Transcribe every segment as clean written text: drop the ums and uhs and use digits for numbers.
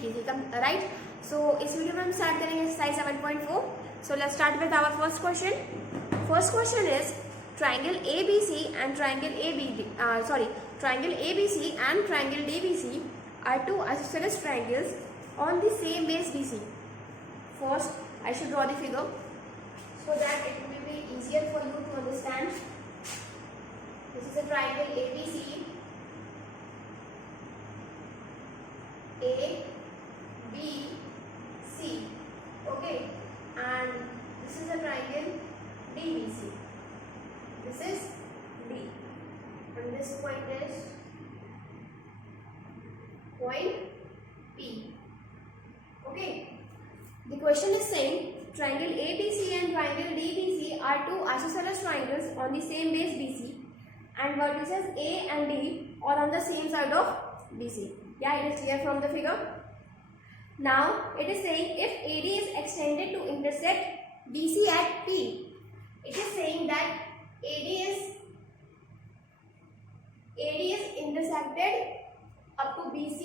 कीजिएगा, राइट। सो इस वीडियो में हम स्टार्ट करेंगे exercise 7.4। So let's start with our first question. First question is triangle ABC and triangle ABC and triangle DBC are two isosceles triangles on the same base BC. First, I should draw the figure so that it will be easier for you to understand. This is a triangle ABC, A, B, C, okay, and this is a triangle DBC. This is D, and this point is point P. Okay. The question is saying triangle ABC and triangle DBC are two isosceles triangles on the same base BC, and vertices A and D are on the same side of BC. Yeah, it is clear from the figure. Now it is saying if AD is extended to intersect BC at P, it is saying that AD is intersected up to BC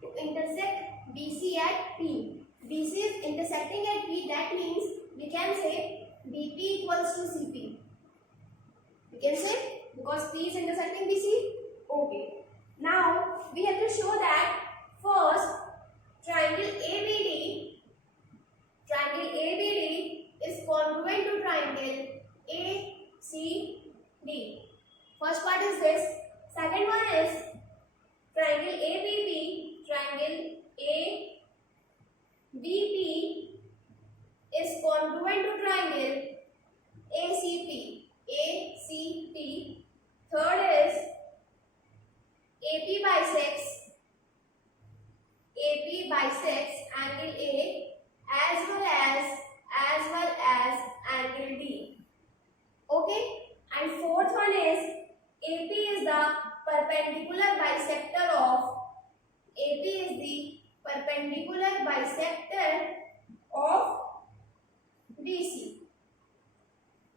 to intersect BC at P. BC is intersecting at P, that means we can say BP equals to CP. We can say because P is intersecting BC. Okay. Now we have to show that first triangle ABD is congruent to triangle ACD. First part is this. Second one is triangle ABB, triangle ABP is congruent to triangle ACP. Third is AP bisects angle A as well as angle D. Okay, and fourth one is AP is the perpendicular bisector of BC.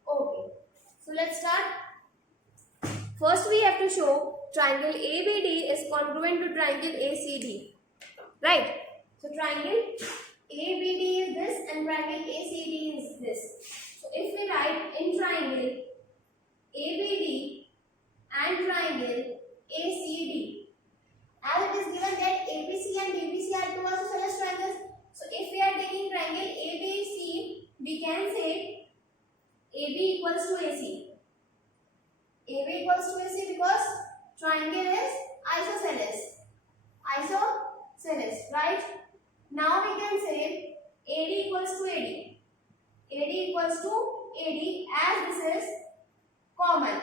Okay, so let's start. First we have to show triangle ABD is congruent to triangle ACD, right? So triangle ABD is this and triangle ACD is this. So if we write in triangle ABD and triangle ACD, as it is given that ABC and DBC are two isosceles triangles, so if we are taking triangle ABC, we can say AB equals to AC. AB equals to AC because triangle is isosceles, right? Now we can say AD equals to AD. AD equals to AD as this is common,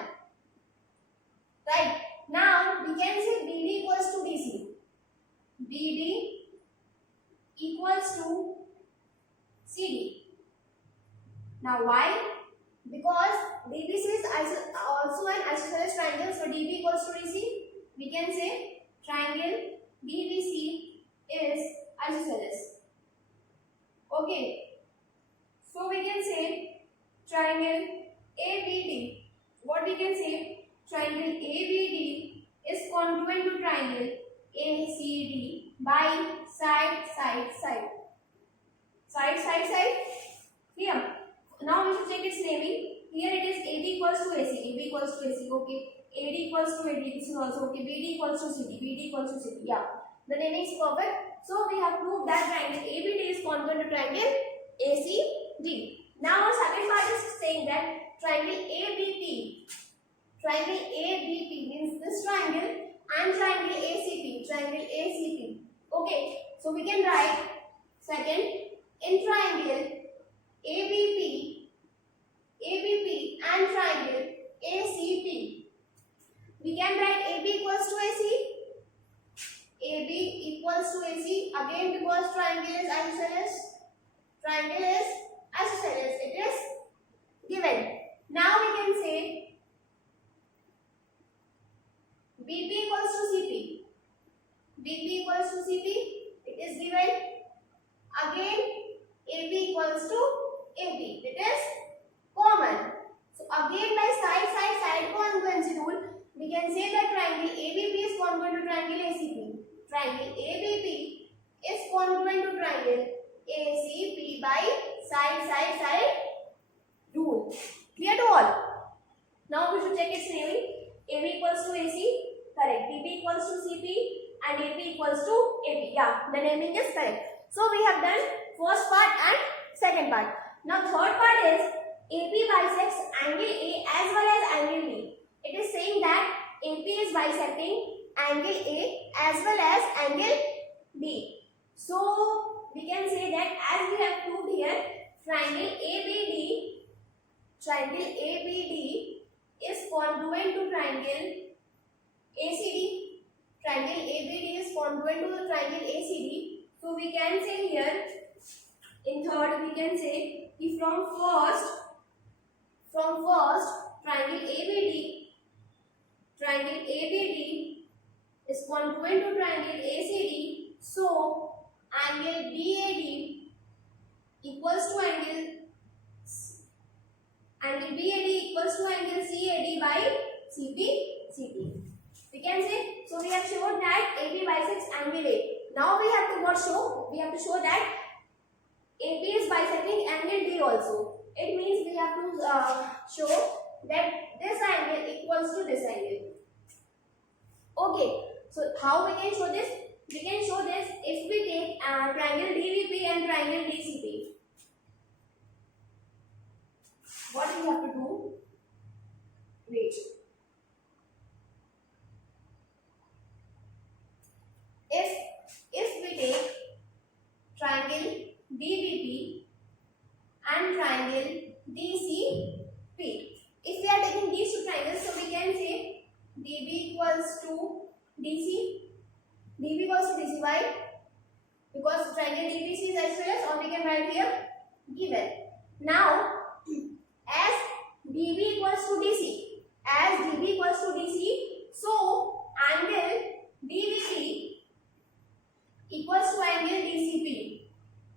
right? Now we can say BD equals to BC. BD equals to CD. Now why? Because DBC is also an isosceles triangle, so DB equals to DC. We can say triangle DBC is isosceles. Okay, so we can say triangle ABD. What we can say? Triangle ABD is congruent to triangle ACD by side. Here. Now we should check its naming. Here it is AD equals to AC. Okay. AD equals to AD. This is also okay. BD equals to CD. Yeah. The naming is perfect. So we have proved that triangle ABD is congruent to triangle ACD. Now our second part is saying that triangle ABP means this triangle and triangle ACP. Okay. So we can write second in triangle ABP and triangle ACP. We can write AB equals to AC. Again because triangle is isosceles. It is given. Now we can say BP equals to CP. It is given. Again AB equals to AB. It is common. So again by side congruency rule, we can say that triangle ABP is congruent to triangle ACP. Triangle ABP is congruent to triangle ACP by side rule. Clear to all? Now we should check its naming. AB equals to AC, correct. BB equals to CP and AP equals to AP. Yeah, the naming is correct. So we have done first part and second part. Now third part is AP bisects angle A as well as angle B. It is saying that AP is bisecting angle A as well as angle B. So we can say that as we have proved here, triangle ABD is congruent to triangle ACD. Triangle ABD is congruent to the triangle ACD. So we can say here, in third we can say from first triangle ABD is congruent to triangle ACD. So angle BAD equals to angle CAD by CP. We can say, so we have shown that AB bisects angle A. Now we have to show that AB is bisecting angle D also. It means we have to show that this angle equals to this angle. Okay, so how we can show this? We can show this if we take triangle DVP and triangle DCP. What we have to do? Wait. If we take triangle DVP and triangle DCP, if we are taking these two triangles, so we can say DB equals to DC. DB equals to DC. Why? Because triangle DBC is isosceles, or we can write here given. Now, as DB equals to DC, so angle DVP equals to angle DCP.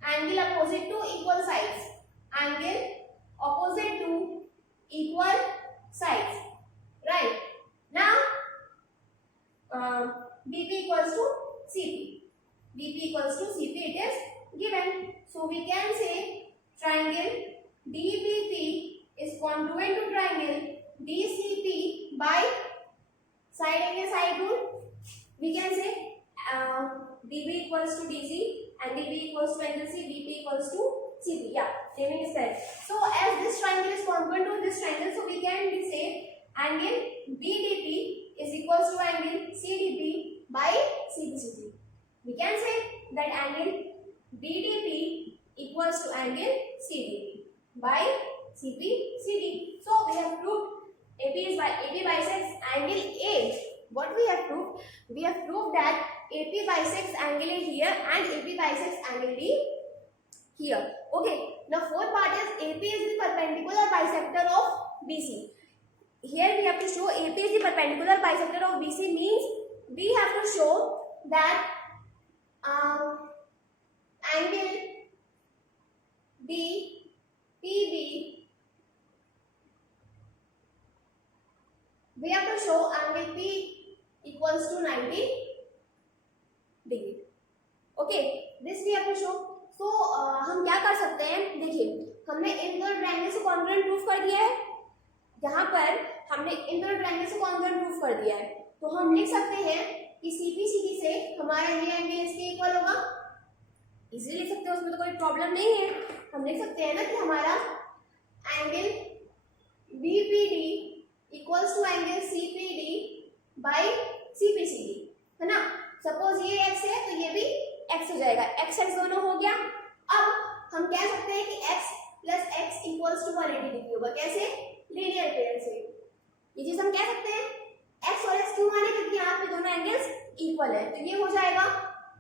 Angle opposite to equal sides. Right? Now, BP equals to CP. It is given. So we can say triangle DBP is congruent to triangle DCP by side angle side rule. We can say DB equals to DC, angle B equals to angle C, BP equals to CP. Yeah, naming is correct. So as this triangle is congruent to this triangle, so we can say angle BDP is equals to angle CDP by CPCD. We can say that angle BDP equals to angle CDP by CPCD. So we have proved AB bisects angle A. What we have proved? We have proved that AP bisects angle A here and AP bisects angle D here. Okay. Now fourth part is AP is the perpendicular bisector of BC. Here we have to show AP is the perpendicular bisector of BC, means we have to show that angle BPB, we have to show angle P equals to 90 degree. Okay, this we have to show. So हम क्या कर सकते हैं? देखिए, हमने इन दोनों triangle से congruent proof कर दिया है. यहाँ पर हमने इन दोनों ट्रायंगल से कॉन्ग्रुएंट प्रूफ कर दिया है, तो हम लिख सकते हैं कि CPCD से हमारा ये एंगल इसके इक्वल होगा. इजीली लिख सकते हैं, उसमें तो कोई प्रॉब्लम नहीं है. हम लिख सकते हैं ना कि हमारा angle BPD equals to angle CPD by CPCD, है ना. सपोज ये x है तो ये भी x हो जाएगा, x दोनों हो गया. अब हम कह सकते हैं कि x प्लस x इक्वल्स टू 180 डिग्री होगा. कैसे? लीनियर पेयर से. ये चीज हम कह सकते हैं. x और x क्यों माने? क्योंकि यहाँ पे दोनों एंगल्स इक्वल है. तो ये हो जाएगा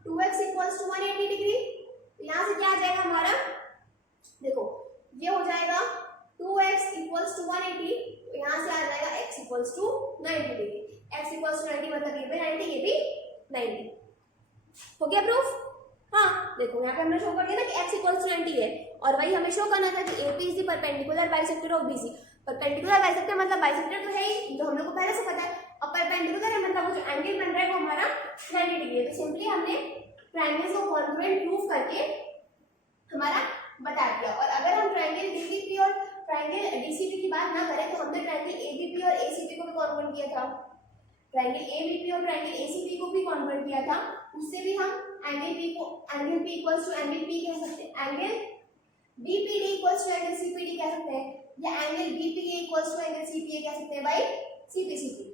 2x इक्वल्स टू 180 डिग्री. तो यहाँ से क्या आ जाएगा हमारा? देखो, ये हो जाएगा 2x इक्वल्स टू 180. तो यहाँ से आ जाएगा x equals to 90 degree. x equals to 90 मतलब ये भी 90, ये भी 90. हो गया प्रूफ? हाँ, देखो यहाँ पे हमने शो कर दिया ना कि x इक्वल्स टू 90 है, और वही हमें शो करना था कि AP is the perpendicular bisector of BC. Perpendicular bisector मतलब बाइसेक्टर तो है ही, जो हम लोग को पहले से पता है, और परपेंडिकुलर है मतलब वो जो एंगल बन रहा है वो हमारा 90 डिग्री है. तो सिंपली हमने ट्राइंगल्स को कॉन्ग्रुएंट प्रूफ करके हमारा बता दिया। और अगर हम ट्राइंगल डीबीपी और ट्राइंगल डीसीपी की बात ना करें तो हमने ट्राइंगल एबीपी और एसीपी को भी कॉन्ग्रुएंट किया था। ट्राइंगल एबीपी और ट्राइंगल एसीपी को भी कॉन्ग्रुएंट किया था। उससे भी हम एंगल पी को angle P equals to angle P कह सकते हैं, angle BPD equals to angle CPD कह सकते हैं, या angle BPA equals to angle CPA कह सकते हैं बाय सीपीसीपी।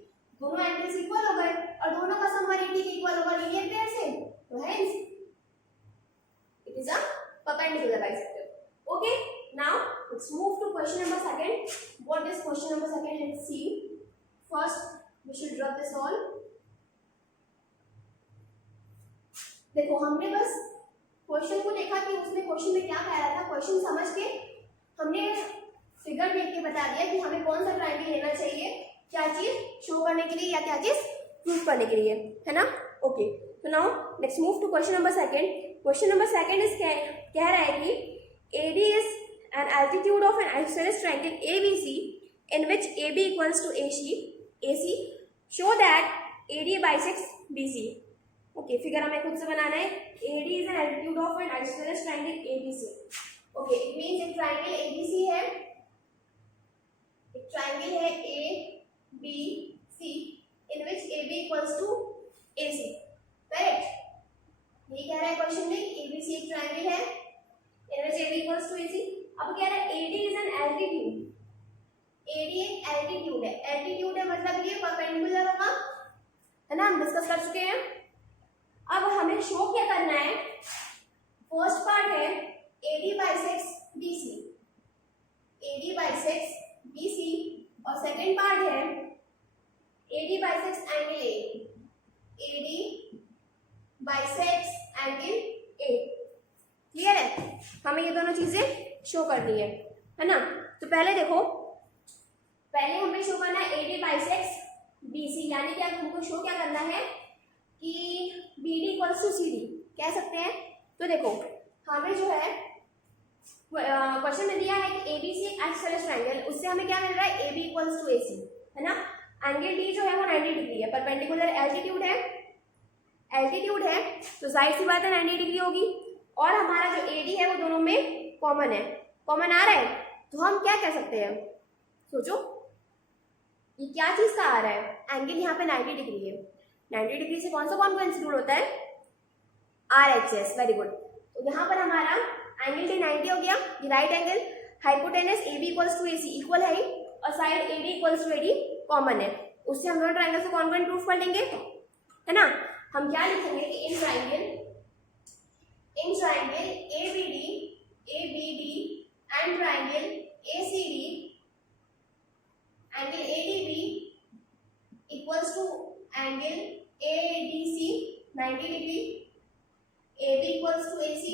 दोनों एंगल्स इक्वल हो गए और दोनों का सम 180 के इक्वल होगा लीनियर पेयर से, तो hence it is a perpendicular bicycle. Okay, now let's move to question number second. What is question number second? Let's see. First we should rub this all. देखो हमने बस क्वेश्चन को देखा कि उसमें क्वेश्चन में क्या कह रहा था, क्वेश्चन समझ के हमने फिगर देख के बता दिया कि हमें कौन सा ट्रायंगल लेना चाहिए, क्या चीज शो करने के लिए या क्या चीज प्रूफ करने के लिए, है ना। ओके, तो now let's move to question number second. Question number second is कह रहा है कि AD is an altitude of an isosceles triangle ABC in which AB equals to AC. Show that AD bisects BC. Okay, figure हमें खुद से बनाना है। AD is an altitude of an isosceles triangle ABC. Okay, it means एक triangle ABC है, एक triangle है ABC in which AB equals to AC. Correct, ये कह रहा है क्वेश्चन में ABC एक ट्रायंगल है in which AB equals to AC। अब कह रहा है AD is an altitude, AD एक एल्टीट्यूड है, एल्टीट्यूड है मतलब ये परपेंडिकुलर होगा, है ना, हम डिस्कस कर चुके हैं। अब हमें शो क्या करना है, फर्स्ट पार्ट है AD bisects BC, AD bisects BC, और सेकंड पार्ट है AD bisects angle A, AD bisects angle A। Clear है, हमें ये दोनों चीजें शो करनी है ना। तो पहले देखो, पहले हमें शो करना है AD bisects BC, यानी कि हमको शो क्या करना है कि BD इक्वल्स टू CD कह सकते हैं। तो देखो हमें जो है क्वेश्चन में दिया है कि ABC एक आइसोसेलेस ट्रायंगल, उससे हमें क्या मिल रहा है AB इक्वल्स टू AC, है ना। एंगल D जो है वो 90 डिग्री है, परपेंडिकुलर एल्टीट्यूड है तो जाहिर सी बात है 90 डिग्री होगी। और हमारा जो AD है वो दोनों में कॉमन है, कॉमन आ रहा है, तो हम क्या कह सकते हैं, सोचो ये क्या चीज का आ रहा है, एंगल यहाँ पे 90 डिग्री है, 90 डिग्री से कौन सा कॉन्ग्रुएंस रूल होता है, RHS। वेरी गुड, तो यहाँ पर हमारा एंगल D 90 हो गया, ये right angle, hypotenuse AB equals to AC equal है और side AD equals to AD common है, उससे हम दोनों ट्रायंगल को कॉन्ग्रुएंट प्रूफ कर लेंगे, है ना। हम क्या लिखेंगे कि in triangle ABD and triangle ACD angle ADB equals to angle ADC 90 degree, AB equals to AC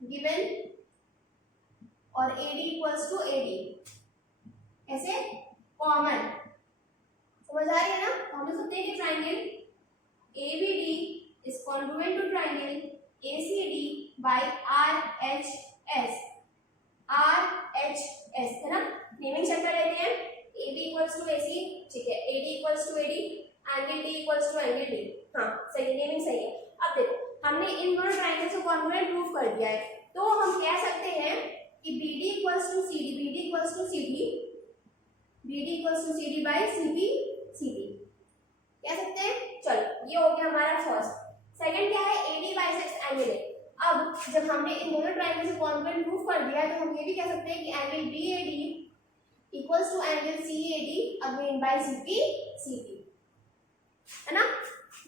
given और AD इक्वल्स टू AD ऐसे कॉमन, समझ आ रही है ना। हम लिख सकते हैं कि triangle ABD is congruent to triangle ACD by RHS, है ना। नेमिंग चेक कर लेते हैं, AB equals to AC, ठीक है, AD equals to AD, angle D equals to angle D, हाँ सही है, नेमिंग सही है। अब देखो हमने इन दोनों ट्रायंगल्स को कॉन्ग्रुएंट प्रूफ कर दिया है, तो हम कह सकते हैं कि BD equals to CD, BD equals to CD, BD equals to CD by CD कह सकते हैं। चलो ये हो गया हमारा फर्स्ट। सेकंड क्या है, AD bisects angle A। अब जब हमने इन दोनों ट्रायंगल्स को कॉन्ग्रुएंट प्रूफ कर दिया है तो हम ये भी कह सकते हैं कि angle BAD equals to angle CAD again by CP, है ना।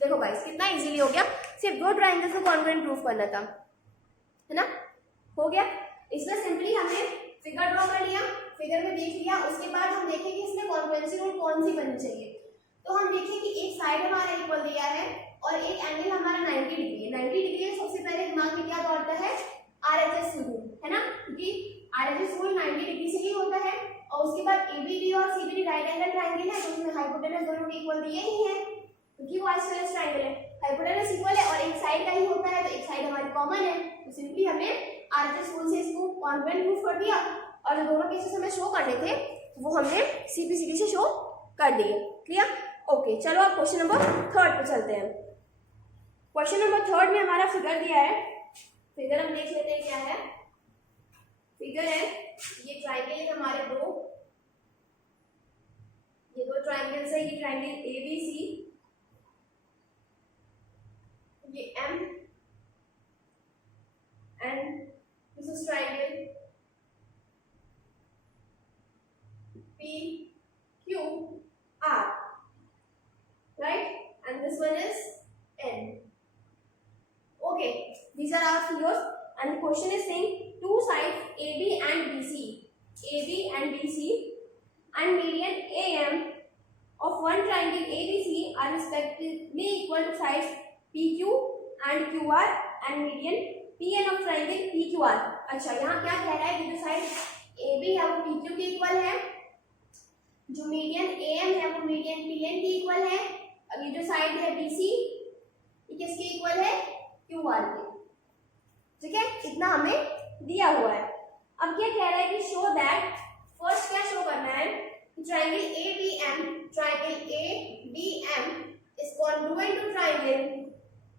देखो गाइस कितना इजीली हो गया, सिर्फ दो ट्रायंगल्स को कॉन्ग्रुएंट प्रूफ करना था, है ना, हो गया। इसमें सिंपली हमने फिगर ड्रॉ कर लिया, फिगर में देख लिया, उसके बाद हम देखें कि इसमें कॉन्ग्रुएंसी रूल कौन सी बननी चाहिए। तो हम देखें कि एक साइड हमारा इक्वल दिया है और एक एंगल हमारा 90 डिग्री है। 90 डिग्री है, सबसे पहले दिमाग में क्या दौड़ता है, RHS रूल, है ना, क्योंकि RHS रूल 90 डिग्री से ही होता है। और उसके बाद ABD और CBD राइट एंगल ट्रायंगल है, तो उसमें हाइपोटेनस दोनों के इक्वल दिए ही है, क्योंकि वो आइसोसेलेस ट्रायंगल है, हाइपोटेनस इक्वल है और एक साइड का ही होता है, तो एक साइड हमारी कॉमन है, तो सिंपली हमने RHS रूल से इसको कॉन्ग्रुएंट प्रूफ कर दिया। और जो दोनों केसेस हमें शो करने थे वो हमने CPCD से शो कर दिए। Clear, okay. चलो अब क्वेश्चन नंबर थर्ड पे चलते हैं। क्वेश्चन नंबर 3 में हमारा फिगर दिया है, फिगर हम देख लेते हैं क्या है। फिगर है, ये ट्राइंगल है हमारे दो, ये दो ट्राइंगल्स है, ये ट्राइंगल ABC, ये M and this is triangle PQR, right, and this one is N. Okay, these are our figures and the question is saying two sides AB and BC and median AM of one triangle ABC are respectively equal to sides PQ and QR and median PN of triangle PQR. अच्छा, यहाँ क्या कह रहा है कि जो side AB है वो PQ के इक्वल है, जो मीडियन AM है वो मीडियन PN के इक्वल है, अब ये जो साइड है BC ये किसके इक्वल है, QR के। ठीक है, इतना हमें दिया हुआ है। अब क्या कह रहा है कि शो दैट, फर्स्ट क्या शो करना है, triangle ABM is congruent to triangle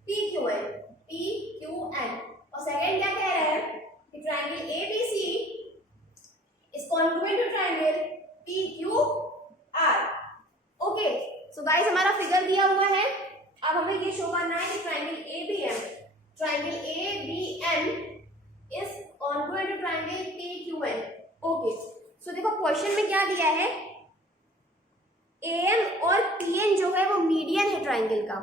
PQN, और सेकंड क्या कह रहा है कि triangle ABC is congruent to triangle PQR। Okay, so guys हमारा फिगर दिया हुआ है, अब हमें ये शो करना है कि triangle ABM is congruent to triangle PQN। Okay, so देखो क्वेश्चन में क्या दिया है, AM और PN जो है वो मीडियन है ट्राइंगल का,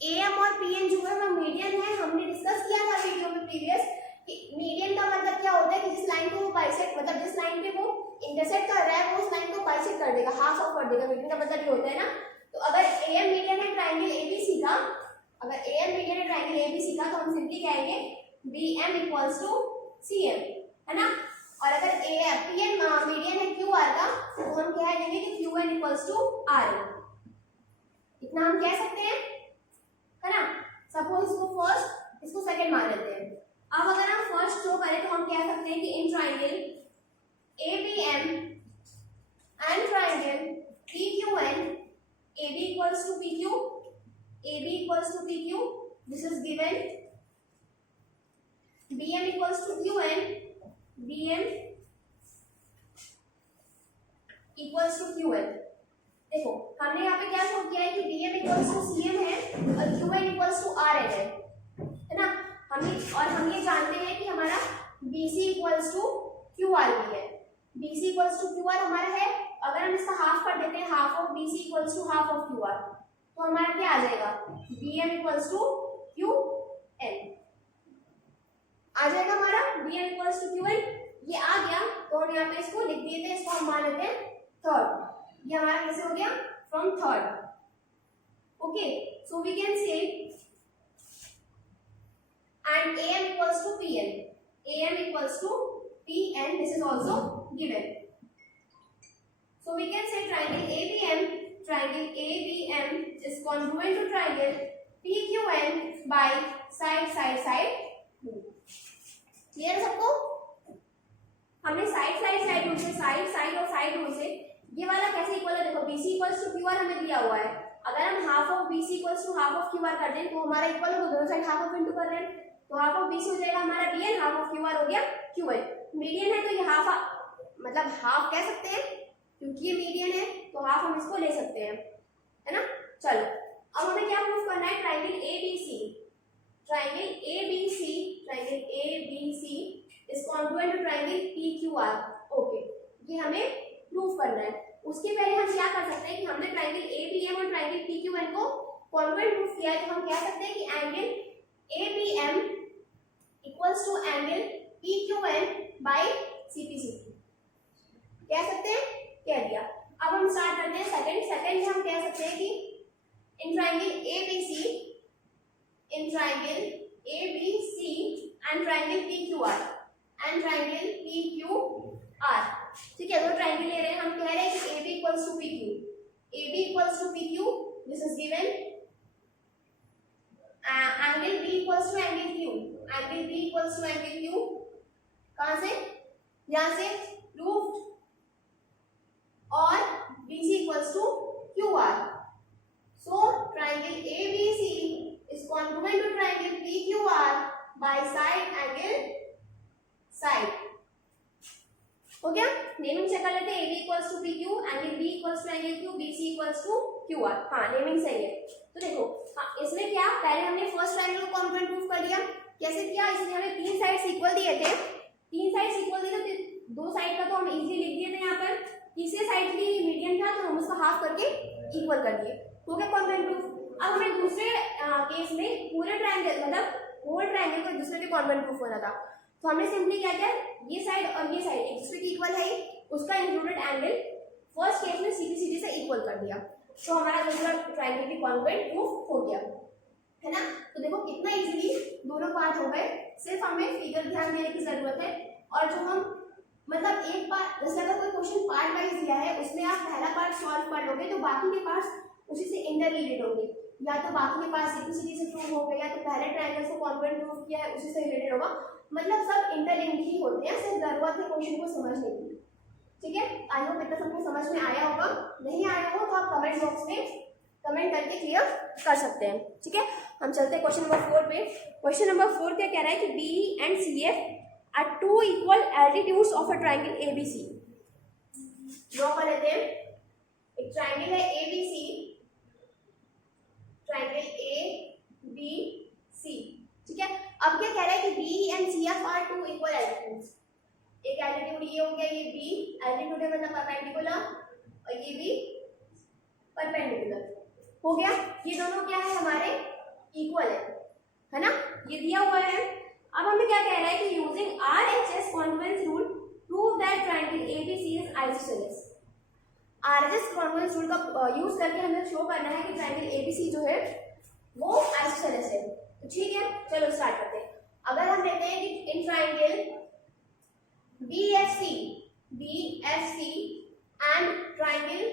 AM और PN जो है वो मीडियन है। हमने डिस्कस किया था वीडियो में प्रीवियस कि मीडियन का मतलब क्या होता है कि जिस लाइन को वो बाइसेक्ट, मतलब जिस लाइन पे वो इंटरसेक्ट कर रहा है वो उस लाइन को बाइसेक्ट कर देगा, हाफ ऑफ कर देगा। मीडियन का मतलब ये होता है ना। तो अगर AM मीडियन है ट्राइंगल ABC का, अगर AM मीडियन है ट्राइंगल ABC का, तो हम सिंपली कहेंगे BM इक्वल्स टू CM, है ना। और अगर PN मीडियन है QR का, तो हम कह देंगे कि QN इक्वल्स टू RN। इतना हम कह सकते हैं, है ना। सपोज इसको फर्स्ट, इसको सेकंड मान लेते हैं। अब अगर हम फर्स्ट शो करें तो हम कह सकते हैं कि in triangle ABM and triangle PQN, AB equals to PQ, this is given, BM equals to QN, BM equals to QN। देखो हमने यहाँ पे क्या शो किया है कि BM equals to CM है और QN equals to RN है ना। हम ये जानते हैं कि हमारा BC equals to QR भी है, BC equals to QR हमारा है। अगर हम इसका हाफ कर देते हैं, half of BC equals to half of QR, तो हमारा क्या आ जाएगा, BM equals to QN आ जाएगा हमारा, BM equals to QN। ये आ गया तो हम यहाँ पे इसको लिख दिए थे, इसको हम मान लेते हैं थर्ड। ये हमारा कैसे हो गया, from third. Okay, so we can say and AM equals to PN, AM equals to PN, this is also given, so we can say triangle ABM is congruent to triangle PQN by side rule। Clear है सबको। हमने side rule से, side और side rule से ये वाला कैसे equal है, देखो BC इक्वल्स टू QR हमें दिया हुआ है। अगर हम half of BC equals to half of QR कर दें तो हमारा इक्वल हो, दोनों साइड हाफ ऑफ इनटू कर रहे हैं, तो हाफ ऑफ BC हो जाएगा हमारा BN, हाफ ऑफ QR हो गया QN। मीडियन है तो ये हाफ, मतलब हाफ कह सकते हैं क्योंकि ये मीडियन है, तो हाफ हम इसको ले सकते हैं, है ना। चलो अब हमें क्या प्रूफ करना है, triangle ABC is congruent to triangle PQR। Okay, ये हमें प्रूफ करना है। उसके पहले हम क्या कर सकते हैं कि हमने ट्राइंगल ABM और ट्राइंगल PQN को कॉन्ग्रुएंट प्रूफ किया है, तो हम कह सकते हैं कि angle ABM equals to angle PQN by CPC, कह सकते हैं, कह दिया। अब हम स्टार्ट करते हैं सेकंड में हम कह सकते हैं कि in triangle ABC and triangle PQR, ठीक है, दो ट्राइंगल ले रहे हैं, हम कह रहे हैं कि AB equals to PQ, this is given, angle B equals to angle Q, कहाँ से, यहाँ से proved, और BC equals to QR, so triangle ABC is congruent to triangle PQR by side angle side. हो गया? नेमिंग चेक कर लेते हैं. AB equals to PQ, angle B equals to angle Q, BC equals to QR. हाँ, naming सही है. तो देखो, हाँ, इसमें क्या, पहले हमने फर्स्ट ट्रायंगल को कॉन्ग्रुएंट प्रूफ कर लिया. कैसे किया? इसमें हमें तीन साइड्स इक्वल दिए थे. तीन साइड्स इक्वल दिए थे, दो साइड का तो हम इजीली लिख दिए थे. यहाँ पर तीसरे साइड की मीडियन था, तो हम उसका हाफ करके इक्वल कर दिए. हो गया कॉन्ग्रुएंट प्रूफ. अब हमें दूसरे केस में पूरे ट्रायंगल मतलब होल ट्रायंगल को दूसरे के कॉन्ग्रुएंट प्रूफ होना था. तो हमने सिंपली क्या किया, ये साइड और ये साइड एक दूसरे की इक्वल है, उसका इंक्लूडेड एंगल फर्स्ट केस में सीधी सीधी से इक्वल कर दिया. तो हमारा दूसरा ट्रायंगल भी कॉन्ग्रुएंट प्रूफ हो गया, है ना. तो देखो कितना इजीली दोनों पार्ट हो गए. सिर्फ हमें फिगर ध्यान देने की जरूरत है. और जो हम मतलब एक पार्ट, जैसे अगर कोई क्वेश्चन पार्ट वाइज दिया है, उसमें आप पहला पार्ट सॉल्व कर लोगे तो बाकी के पार्ट्स उसी से इंटर रिलेटेड होंगे. या तो बाकी के पार्ट सीधी सीधी से प्रूव हो गए, या तो पहले ट्रायंगल को कॉन्ग्रुएंट प्रूव किया है उसी से रिलेटेड होगा. मतलब सब इंटरलिंक्ड ही होते हैं. सिर्फ जरूरत है क्वेश्चन को समझने की. ठीक है, आई होप इतना सबको समझ में आया होगा. नहीं आया हो तो आप कमेंट बॉक्स में कमेंट करके क्लियर कर सकते हैं. ठीक है, हम चलते हैं क्वेश्चन नंबर 4 पे. क्वेश्चन नंबर 4 क्या कह रहा है कि B and C F are two equal altitudes of a triangle ABC. Draw कर लेते हैं. एक ट्रायंगल है ABC, triangle A B C. ठीक है, अब क्या कह रहा है कि B and C F are two equal altitudes. एक एल्टीट्यूड ये हो गया, ये बी एल्टीट्यूड है मतलब परपेंडिकुलर, और ये भी परपेंडिकुलर हो गया. ये दोनों क्या है हमारे इक्वल है ना. ये दिया हुआ है. अब हमें क्या कह रहा है कि using RHS congruence rule prove that triangle ABC is isosceles. RHS congruence rule का यूज करके हमें शो करना है कि ट्रायंगल एबीसी जो है वो आइसोसेलेस है. तो ठीक है, चलो स्टार्ट करते हैं. अगर हम लेते हैं कि in triangle BFC and triangle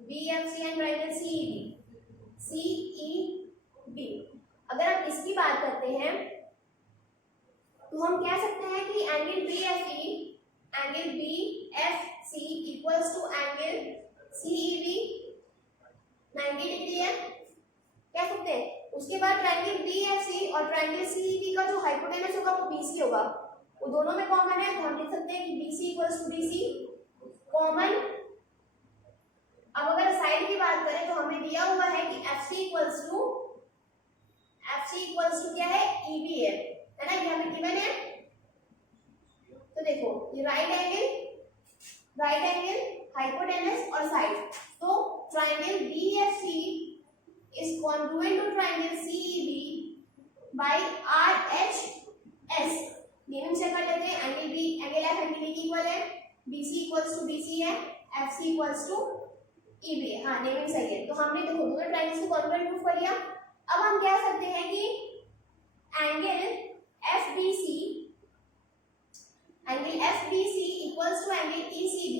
BFC and triangle CEB. अगर हम इसकी बात करते हैं तो हम कह सकते हैं कि angle BFC equals to angle CEB 90 degree है, कह सकते हैं. उसके बाद ट्रायंगल BFC और ट्रायंगल CEB का जो हाइपोटेनस होगा वो BC होगा. वो दोनों में कॉमन है, तो हम लिख सकते हैं कि BC equals to BC common. अब अगर साइड की बात करें तो हमें दिया हुआ है कि FC इक्वल्स टू क्या है, EB है ना. ये हमें गिवन है. तो देखो ये राइट एंगल हाइपोटेनस और साइड. तो triangle BFC is congruent to triangle CEB by RHS. Naming check कर लेते हैं. Angle B, angle F angle B की इक्वल है, BC इक्वल्स टू BC है, FC इक्वल्स टू EB है. हाँ, नेमिंग सही है. तो हमने देखो दोनों ट्रायंगल्स को कॉन्ग्रुएंट प्रूफ कर लिया. अब हम कह सकते हैं कि angle FBC equals to angle ECB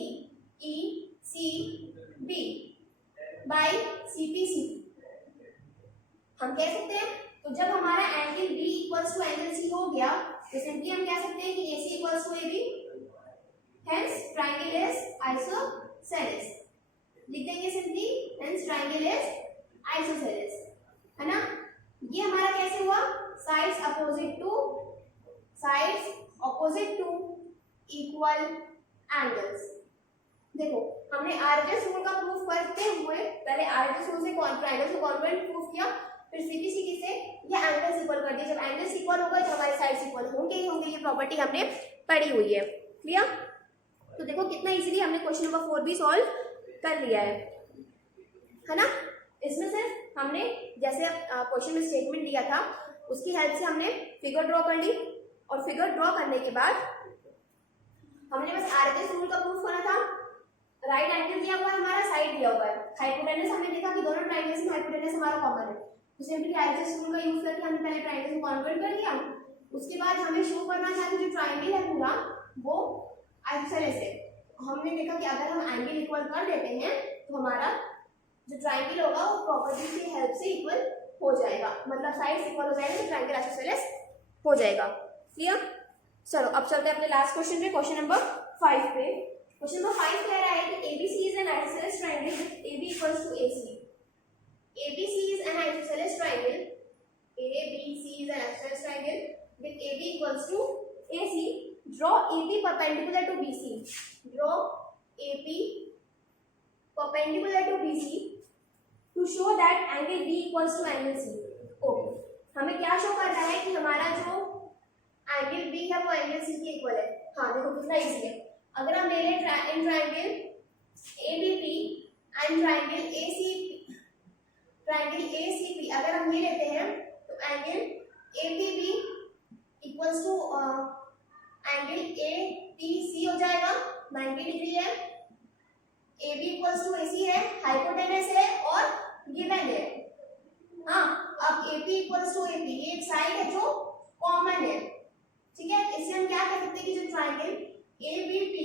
by CPC. हम कह सकते हैं. तो जब हमारा angle B equals to angle C हो गया तो सिंपली हम कह सकते हैं कि AC equals to AB, hence triangle is isosceles. लिख देंगे simply, hence triangle is isosceles, है ना. ये हमारा कैसे हुआ, sides opposite to equal angles. देखो हमने आरएचएस रूल का प्रूफ करते हुए पहले आरएचएस रूल से ट्रायंगल को कॉन्ग्रुएंट प्रूफ किया, फिर सीधी से ये एंगल्स इक्वल कर दिए. जब एंगल्स इक्वल हो गए तो हमारे साइड्स इक्वल होंगे ही होंगे. ये प्रॉपर्टी हमने पढ़ी हुई है. क्लियर. तो देखो कितना इजीली हमने क्वेश्चन नंबर 4 भी सॉल्व कर लिया है ना. इसमें सिर्फ हमने जैसे क्वेश्चन में स्टेटमेंट दिया था उसकी हेल्प से हमने फिगर ड्रॉ कर ली, और फिगर ड्रॉ करने के बाद हमने बस आरएचएस रूल का प्रूफ करना था. राइट एंगल दिया हुआ है हमारा, साइड दिया हुआ है, हाइपोटेनस हमने देखा कि दोनों ट्रायंगल्स में हाइपोटेनस हमारा कॉमन है. तो सिंपली आरएचएस रूल का यूज करके हमने पहले ट्रायंगल को कॉन्वर्ट कर दिया. उसके बाद हमें शो करना था कि जो ट्रायंगल है पूरा वो आइसोसेलेस है. हमने देखा कि अगर हम एंगल इक्वल कर देते हैं तो हमारा जो ट्रायंगल होगा वो प्रॉपर्टी की हेल्प से इक्वल हो जाएगा, मतलब साइड्स इक्वल हो जाएगा तो ट्रायंगल आइसोसेलेस हो जाएगा. क्लियर. चलो अब चलते हैं अपने लास्ट क्वेश्चन पे, क्वेश्चन नंबर 5 पे. क्वेश्चन नंबर 5 कह रहा है कि ABC is an isosceles triangle with AB equals to AC. ABC is an isosceles triangle. ABC is an isosceles triangle with AB equals to AC. Draw AP perpendicular to BC. Draw AP perpendicular to BC to show that angle B equals to angle C. Okay. हमें क्या show कर रहा है कि हमारा जो angle B है वो एंगल C के इक्वल है. हाँ देखो कितना इजी है. अगर हम ले लें in triangle ABP and triangle ACP, अगर हम ये लेते हैं तो angle APB equals to angle APC हो जाएगा. 90 डिग्री है. AB इक्वल्स टू AC है, हाइपोटेनस है और गिवन है. हाँ, अब AP इक्वल्स टू AP, ये एक साइड है जो कॉमन है. ठीक है, इससे हम क्या कह सकते हैं कि जो triangle ABP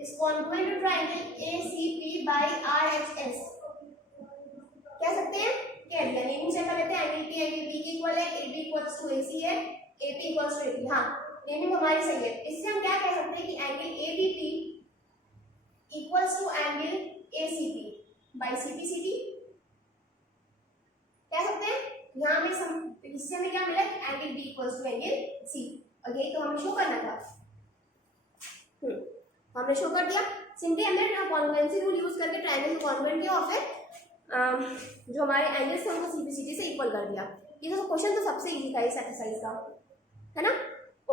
is congruent to triangle ACP by RHS. कह सकते हैं, कह दिया. नेमिंग चेक कर लेते हैं. एंगल P एंगल B के इक्वल है, AB इक्वल्स टू AC है, AP इक्वल्स टू AP. हाँ, नेमिंग हमारी सही है. इससे हम क्या कह सकते हैं कि angle ABP equals to angle ACP by CPCD. कह सकते हैं. यहाँ में इससे हमें क्या मिला कि angle B equals to angle C. और यही तो हमें शो करना था. हमने शो कर दिया. सिंपली हमने कॉन्ग्रुएंसी रूल यूज करके ट्रायंगल को कॉन्ग्रुएंट किया और फिर जो हमारे एंगल्स थे उनको CPCD से इक्वल कर दिया. ये तो क्वेश्चन तो सबसे इजी था इस एक्सरसाइज का, है ना.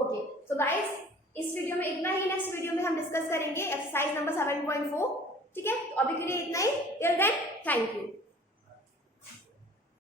ओके, सो गाइस इस वीडियो में इतना ही. नेक्स्ट वीडियो में हम डिस्कस करेंगे एक्सरसाइज नंबर 7.4. ठीक है, तो अभी के लिए इतना ही. Till then thank you.